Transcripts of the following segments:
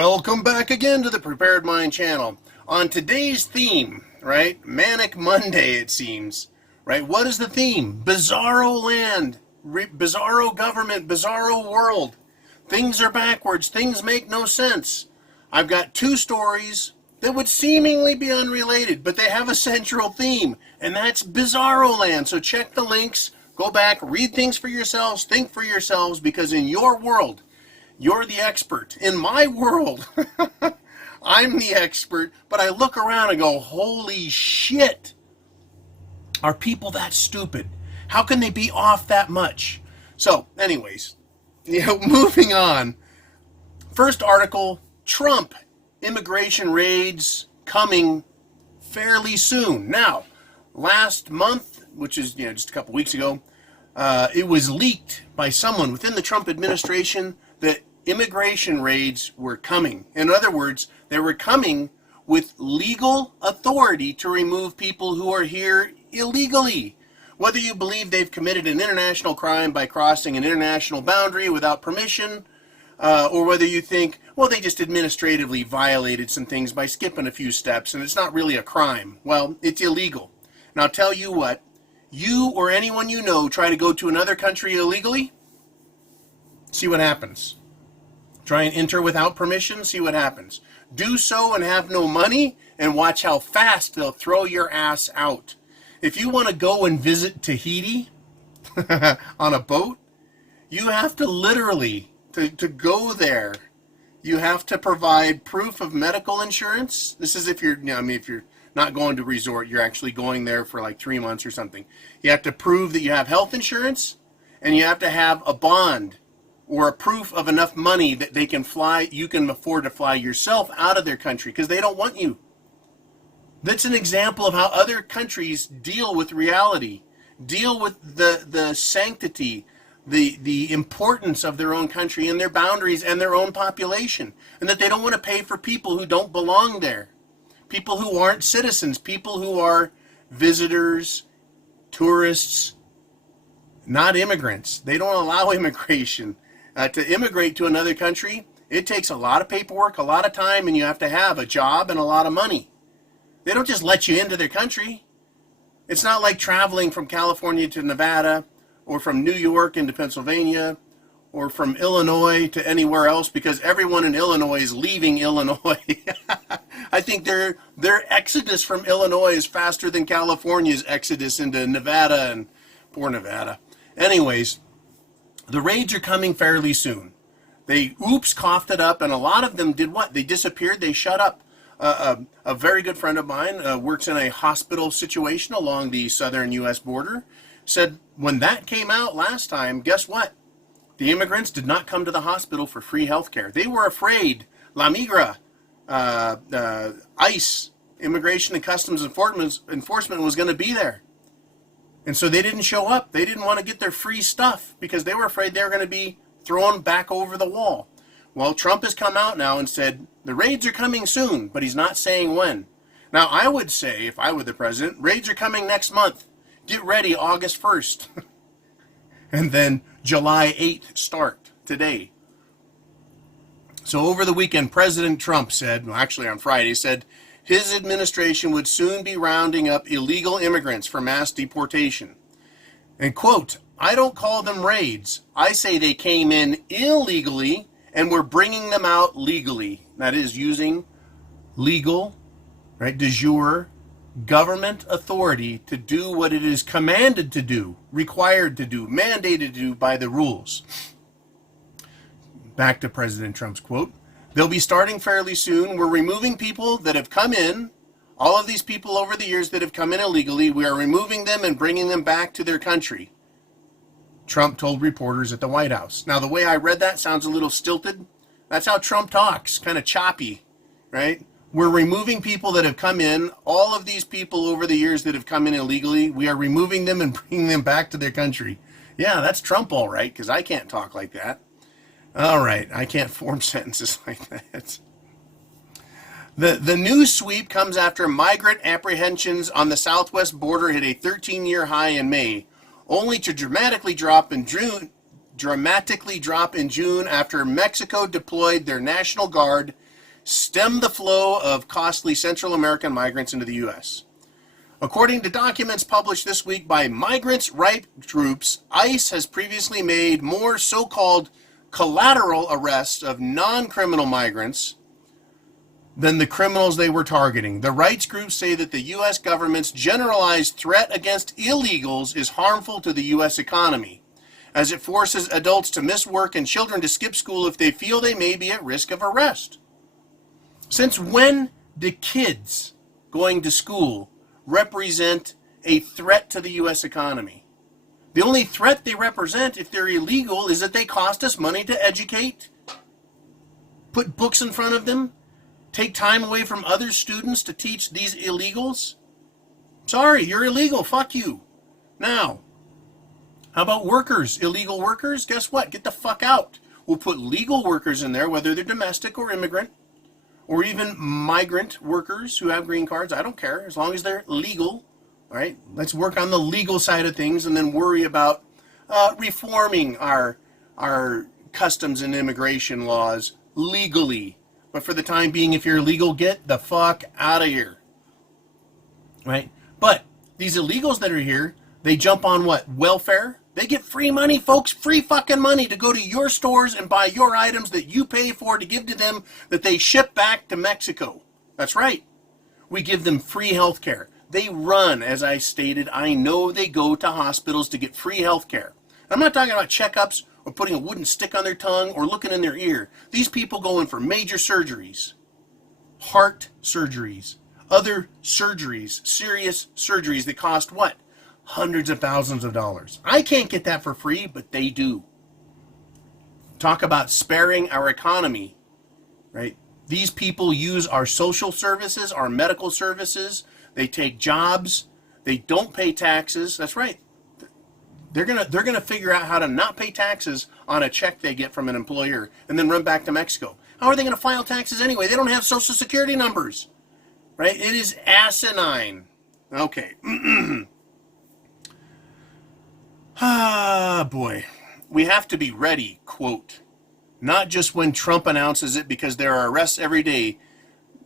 Welcome back again to the Prepared Mind channel. On today's theme, right? Manic Monday, it seems. Right? What is the theme? Bizarro Land. Bizarro government. Bizarro world. Things are backwards. Things make no sense. I've got two stories that would seemingly be unrelated, but they have a central theme, and that's Bizarro Land. So check the links. Go back, read things for yourselves, think for yourselves, because in your world, you're the expert. In my world, I'm the expert, but I look around and go, holy shit. Are people that stupid? How can they be off that much? So, anyways, moving on. First article, Trump, immigration raids coming fairly soon. Now, last month, which is just a couple weeks ago, it was leaked by someone within the Trump administration that immigration raids were coming. In other words, they were coming with legal authority to remove people who are here illegally. Whether you believe they've committed an international crime by crossing an international boundary without permission, or whether you think, well, they just administratively violated some things by skipping a few steps and it's not really a crime. Well, it's illegal. And I'll tell you what, you or anyone you know try to go to another country illegally, see what happens. Try and enter without permission, see what happens. Do so and have no money, and watch how fast they'll throw your ass out. If you want to go and visit Tahiti on a boat, you have to literally, to go there, you have to provide proof of medical insurance. This is if you're, if you're not going to resort, you're actually going there for like 3 months or something. You have to prove that you have health insurance, and you have to have a bond or a proof of enough money that they can fly, you can afford to fly yourself out of their country because they don't want you. That's an example of how other countries deal with reality, deal with the sanctity, the importance of their own country and their boundaries and their own population, and that they don't want to pay for people who don't belong there, people who aren't citizens, people who are visitors, tourists, not immigrants. They don't allow immigration. To immigrate to another country, it takes a lot of paperwork, a lot of time, and you have to have a job and a lot of money. They don't just let you into their country. It's not like traveling from California to Nevada, or from New York into Pennsylvania, or from Illinois to anywhere else, because everyone in Illinois is leaving Illinois. I think their exodus from Illinois is faster than California's exodus into Nevada, and poor Nevada. Anyways, the raids are coming fairly soon. They coughed it up, and a lot of them did what? They disappeared, they shut up. A very good friend of mine works in a hospital situation along the southern U.S. border, said when that came out last time, guess what? The immigrants did not come to the hospital for free health care. They were afraid La Migra, ICE, Immigration and Customs Enforcement was going to be there. And so they didn't show up. They didn't want to get their free stuff because they were afraid they were going to be thrown back over the wall. Well, Trump has come out now and said the raids are coming soon, but he's not saying when. Now, I would say, if I were the president, raids are coming next month. Get ready August 1st. And then July 8th start today. So over the weekend, President Trump said, well, actually on Friday, said his administration would soon be rounding up illegal immigrants for mass deportation. And quote, I don't call them raids. I say they came in illegally and we're bringing them out legally. That is using legal, right, de jure, government authority to do what it is commanded to do, required to do, mandated to do by the rules. Back to President Trump's quote. They'll be starting fairly soon. We're removing people that have come in. All of these people over the years that have come in illegally, we are removing them and bringing them back to their country, Trump told reporters at the White House. Now, the way I read that sounds a little stilted. That's how Trump talks, kind of choppy, right? We're removing people that have come in. All of these people over the years that have come in illegally, we are removing them and bringing them back to their country. Yeah, that's Trump all right, because I can't talk like that. All right, I can't form sentences like that. The news sweep comes after migrant apprehensions on the southwest border hit a 13-year high in May, only to dramatically drop in June after Mexico deployed their National Guard stem the flow of costly Central American migrants into the U.S. According to documents published this week by migrants' rights groups, ICE has previously made more so-called collateral arrests of non-criminal migrants than the criminals they were targeting. The rights groups say that the U.S. government's generalized threat against illegals is harmful to the U.S. economy, as it forces adults to miss work and children to skip school if they feel they may be at risk of arrest. Since when do kids going to school represent a threat to the U.S. economy? The only threat they represent, if they're illegal, is that they cost us money to educate, put books in front of them, take time away from other students to teach these illegals. Sorry, you're illegal. Fuck you. Now, how about workers? Illegal workers? Guess what? Get the fuck out. We'll put legal workers in there, whether they're domestic or immigrant, or even migrant workers who have green cards. I don't care, as long as they're legal. All right, let's work on the legal side of things and then worry about reforming our customs and immigration laws legally. But for the time being, if you're illegal, get the fuck out of here. Right? But these illegals that are here, they jump on what? Welfare? They get free money, folks. Free fucking money to go to your stores and buy your items that you pay for to give to them that they ship back to Mexico. That's right. We give them free health care. They run, as I stated. I know they go to hospitals to get free health care. I'm not talking about checkups or putting a wooden stick on their tongue or looking in their ear. These people go in for major surgeries, heart surgeries, other surgeries, serious surgeries that cost what? Hundreds of thousands of dollars. I can't get that for free, but they do. Talk about sparing our economy, right? These people use our social services, our medical services. They take jobs. They don't pay taxes. That's right. They're gonna figure out how to not pay taxes on a check they get from an employer and then run back to Mexico. How are they gonna file taxes anyway? They don't have social security numbers, right? It is asinine. Okay. Ah, boy. We have to be ready, quote, not just when Trump announces it because there are arrests every day,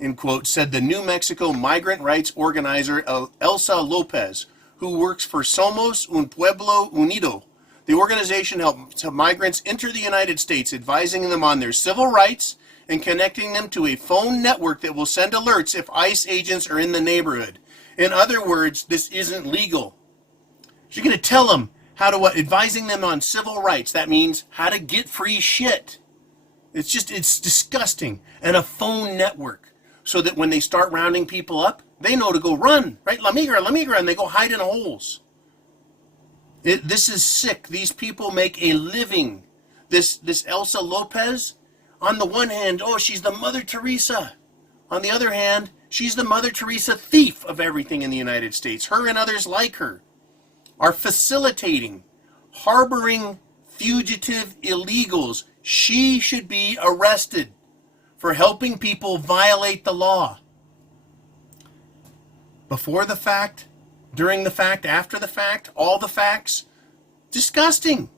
end quote, said the New Mexico migrant rights organizer Elsa Lopez, who works for Somos Un Pueblo Unido. The organization helps migrants enter the United States, advising them on their civil rights and connecting them to a phone network that will send alerts if ICE agents are in the neighborhood. In other words, this isn't legal. You're going to tell them how to what? Advising them on civil rights. That means how to get free shit. It's disgusting. And a phone network. So that when they start rounding people up, they know to go run, right? La migra, and they go hide in holes. This is sick. These people make a living. This Elsa Lopez, on the one hand, oh, she's the Mother Teresa. On the other hand, she's the Mother Teresa thief of everything in the United States. Her and others like her are facilitating, harboring fugitive illegals. She should be arrested for helping people violate the law. Before the fact, during the fact, after the fact, all the facts. Disgusting.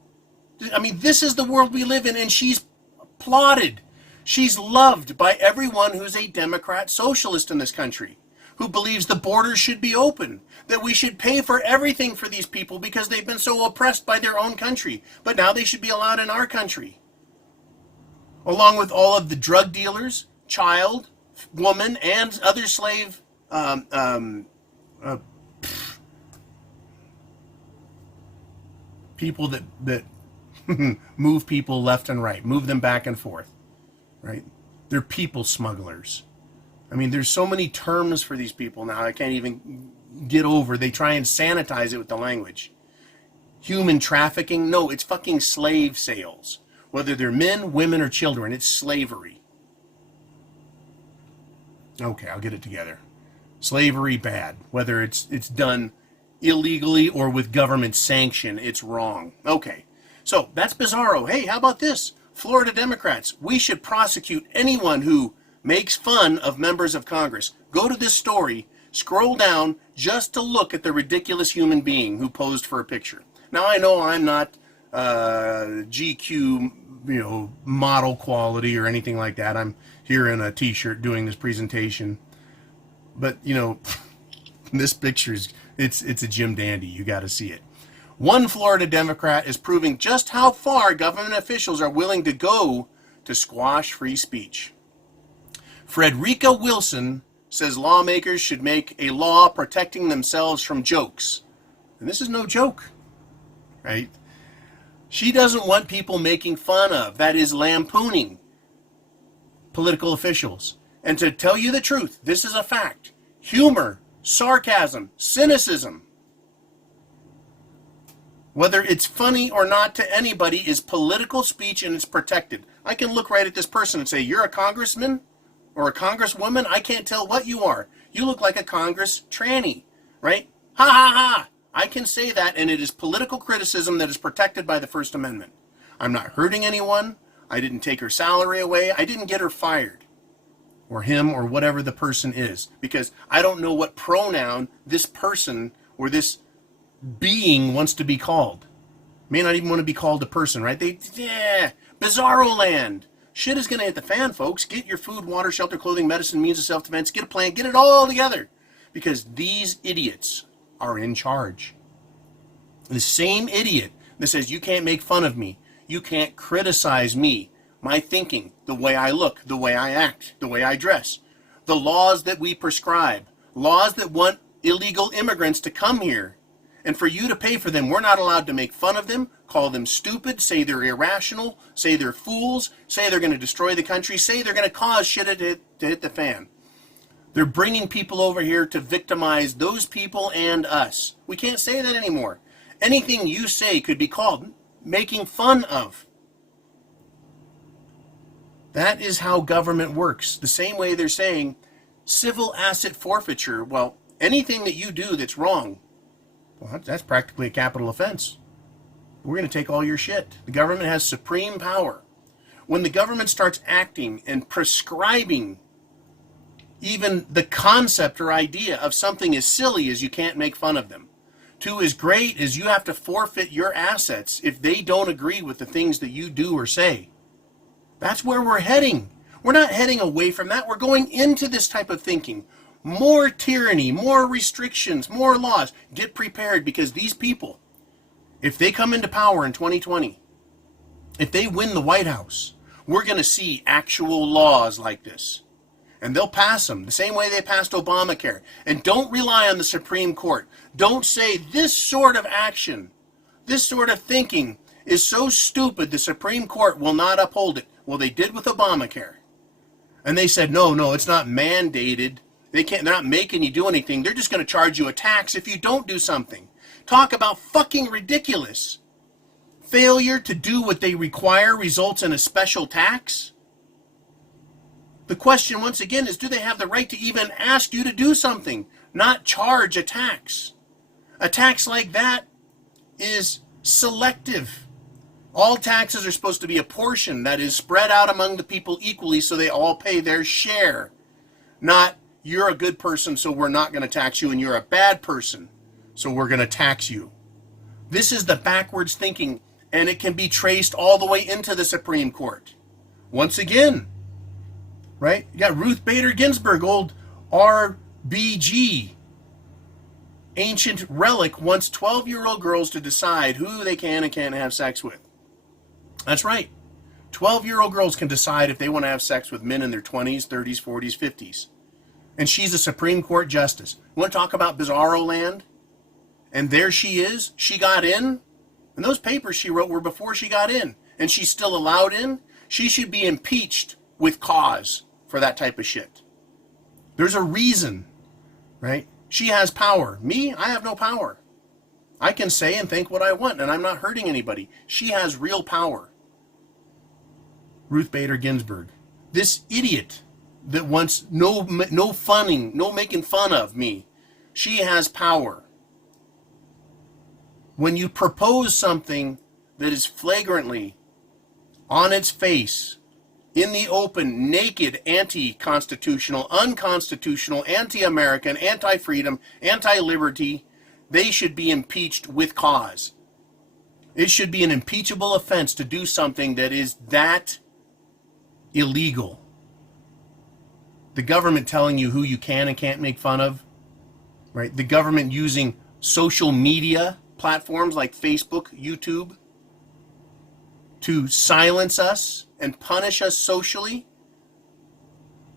I mean, this is the world we live in, and she's applauded. She's loved by everyone who's a Democrat socialist in this country, who believes the borders should be open, that we should pay for everything for these people because they've been so oppressed by their own country, but now they should be allowed in our country. Along with all of the drug dealers, child, woman, and other slave people that move people left and right, move them back and forth, right? They're people smugglers. I mean, there's so many terms for these people now I can't even get over. They try and sanitize it with the language. Human trafficking? No, it's fucking slave sales. Whether they're men, women, or children, it's slavery. Okay, I'll get it together. Slavery, bad. Whether it's done illegally or with government sanction, it's wrong. Okay, so that's Bizarro. Hey, how about this? Florida Democrats, we should prosecute anyone who makes fun of members of Congress. Go to this story, scroll down just to look at the ridiculous human being who posed for a picture. Now, I know I'm not GQ, model quality or anything like that. I'm here in a t-shirt doing this presentation. But, you know, this picture's, it's a Jim Dandy. You got to see it. One Florida Democrat is proving just how far government officials are willing to go to squash free speech. Frederica Wilson says lawmakers should make a law protecting themselves from jokes. And this is no joke, right? She doesn't want people making fun of, that is, lampooning political officials. And to tell you the truth, this is a fact. Humor, sarcasm, cynicism, whether it's funny or not to anybody, is political speech and it's protected. I can look right at this person and say, you're a congressman or a congresswoman? I can't tell what you are. You look like a Congress tranny, right? Ha ha ha! I can say that, and it is political criticism that is protected by the First Amendment. I'm not hurting anyone. I didn't take her salary away. I didn't get her fired, or him, or whatever the person is, because I don't know what pronoun this person or this being wants to be called. May not even want to be called a person, right? Bizarro Land. Shit is going to hit the fan, folks. Get your food, water, shelter, clothing, medicine, means of self-defense. Get a plan. Get it all together, because these idiots are in charge. The same idiot that says you can't make fun of me, you can't criticize me, my thinking, the way I look, the way I act, the way I dress, the laws that we prescribe, laws that want illegal immigrants to come here, and for you to pay for them. We're not allowed to make fun of them, call them stupid, say they're irrational, say they're fools, say they're going to destroy the country, say they're going to cause shit to hit the fan. They're bringing people over here to victimize those people and us. We can't say that anymore. Anything you say could be called making fun of. That is how government works. The same way they're saying civil asset forfeiture. Well, anything that you do that's wrong, well, that's practically a capital offense. We're going to take all your shit. The government has supreme power. When the government starts acting and prescribing even the concept or idea of something as silly as you can't make fun of them, to as great as you have to forfeit your assets if they don't agree with the things that you do or say. That's where we're heading. We're not heading away from that. We're going into this type of thinking. More tyranny, more restrictions, more laws. Get prepared, because these people, if they come into power in 2020, if they win the White House, we're going to see actual laws like this. And they'll pass them the same way they passed Obamacare. And don't rely on the Supreme Court. Don't say this sort of action, this sort of thinking is so stupid the Supreme Court will not uphold it. Well, they did with Obamacare. And they said, no, it's not mandated. They're not making you do anything. They're just going to charge you a tax if you don't do something. Talk about fucking ridiculous. Failure to do what they require results in a special tax? The question, once again, is do they have the right to even ask you to do something, not charge a tax? A tax like that is selective. All taxes are supposed to be a portion that is spread out among the people equally so they all pay their share. Not, you're a good person, so we're not going to tax you, and you're a bad person, so we're going to tax you. This is the backwards thinking, and it can be traced all the way into the Supreme Court. Once again, right? You got Ruth Bader Ginsburg, old RBG, ancient relic, wants 12-year-old girls to decide who they can and can't have sex with. That's right. 12-year-old girls can decide if they want to have sex with men in their 20s, 30s, 40s, 50s. And she's a Supreme Court justice. You want to talk about Bizarro Land? And there she is. She got in. And those papers she wrote were before she got in. And she's still allowed in. She should be impeached with cause for that type of shit. There's a reason, right? She has power. Me, I have no power. I can say and think what I want, and I'm not hurting anybody. She has real power. Ruth Bader Ginsburg. This idiot that wants no funning, no making fun of me. She has power. When you propose something that is flagrantly on its face, in the open, naked, anti-constitutional, unconstitutional, anti-American, anti-freedom, anti-liberty, they should be impeached with cause. It should be an impeachable offense to do something that is that illegal. The government telling you who you can and can't make fun of, right? The government using social media platforms like Facebook, YouTube, to silence us and punish us socially.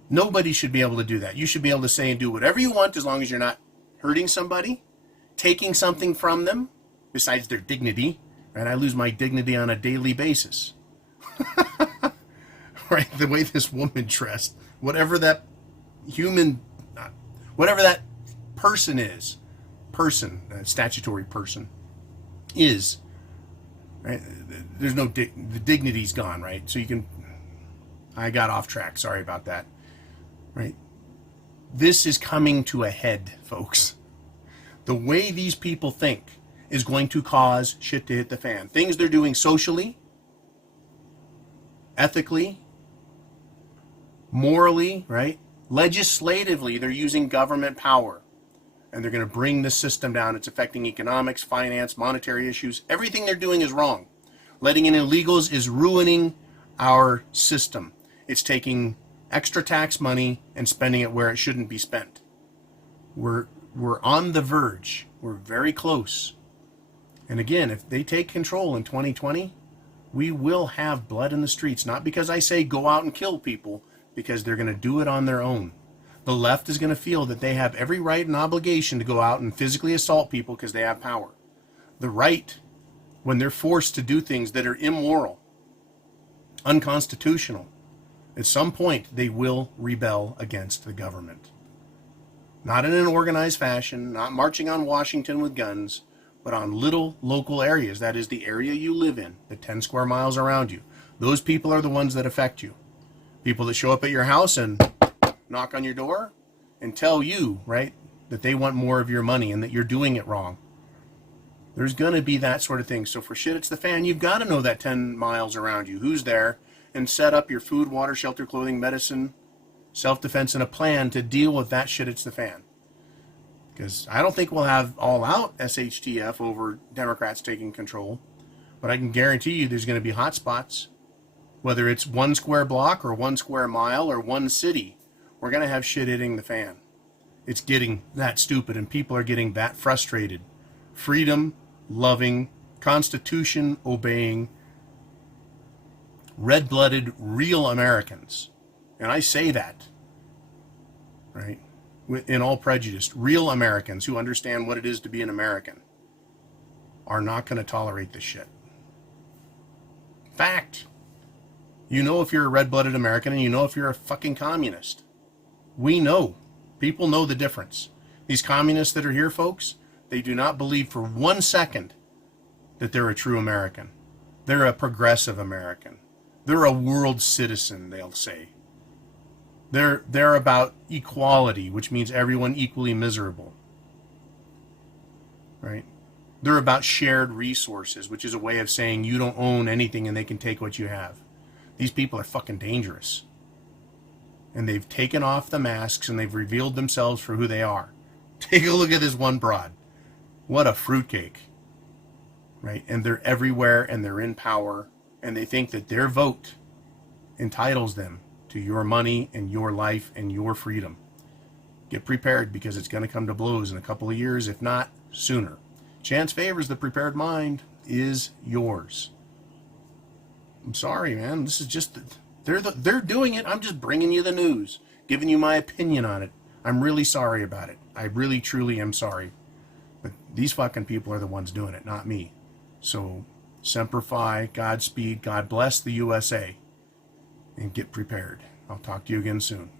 Nobody should be able to do that. You should be able to say and do whatever you want as long as you're not hurting somebody, taking something from them besides their dignity. Right? I lose my dignity on a daily basis. Right? The way this woman dressed, whatever that human, whatever that person is, statutory person is, right? There's no, the dignity's gone, right? So you can, I got off track. Sorry about that. Right? This is coming to a head, folks. The way these people think is going to cause shit to hit the fan. Things they're doing socially, ethically, morally, right? Legislatively, they're using government power. And they're going to bring the system down. It's affecting economics, finance, monetary issues. Everything they're doing is wrong. Letting in illegals is ruining our system. It's taking extra tax money and spending it where it shouldn't be spent. We're on the verge. We're very close. And again, if they take control in 2020, we will have blood in the streets. Not because I say go out and kill people, because they're going to do it on their own. The left is going to feel that they have every right and obligation to go out and physically assault people because they have power. The right, when they're forced to do things that are immoral, unconstitutional, at some point they will rebel against the government. Not in an organized fashion, not marching on Washington with guns, but on little local areas. That is the area you live in, the 10 square miles around you. Those people are the ones that affect you. People that show up at your house and knock on your door and tell you, right, that they want more of your money and that you're doing it wrong. There's going to be that sort of thing. So for shit, it's the fan. You've got to know that 10 miles around you, who's there, and set up your food, water, shelter, clothing, medicine, self-defense, and a plan to deal with that shit, it's the fan. Because I don't think we'll have all-out SHTF over Democrats taking control, but I can guarantee you there's going to be hot spots. Whether it's 1 square block or 1 square mile or 1 city, we're going to have shit hitting the fan. It's getting that stupid and people are getting that frustrated. Freedom-loving, Constitution-obeying, red-blooded, real Americans. And I say that, right, in all prejudice. Real Americans who understand what it is to be an American are not going to tolerate this shit. Fact. You know if you're a red-blooded American and you know if you're a fucking communist. We know. People know the difference. These communists that are here, folks, they do not believe for 1 second that they're a true American. They're a progressive American. They're a world citizen, they'll say. They're about equality, which means everyone equally miserable. Right? They're about shared resources, which is a way of saying you don't own anything and they can take what you have. These people are fucking dangerous. And they've taken off the masks and they've revealed themselves for who they are. Take a look at this one broad. What a fruitcake. Right? And they're everywhere and they're in power. And they think that their vote entitles them to your money and your life and your freedom. Get prepared because it's going to come to blows in a couple of years, if not sooner. Chance favors the prepared mind is yours. I'm sorry, man. This is just... They're doing it. I'm just bringing you the news, giving you my opinion on it. I'm really sorry about it. I really, truly am sorry. But these fucking people are the ones doing it, not me. So, Semper Fi, Godspeed, God bless the USA, and get prepared. I'll talk to you again soon.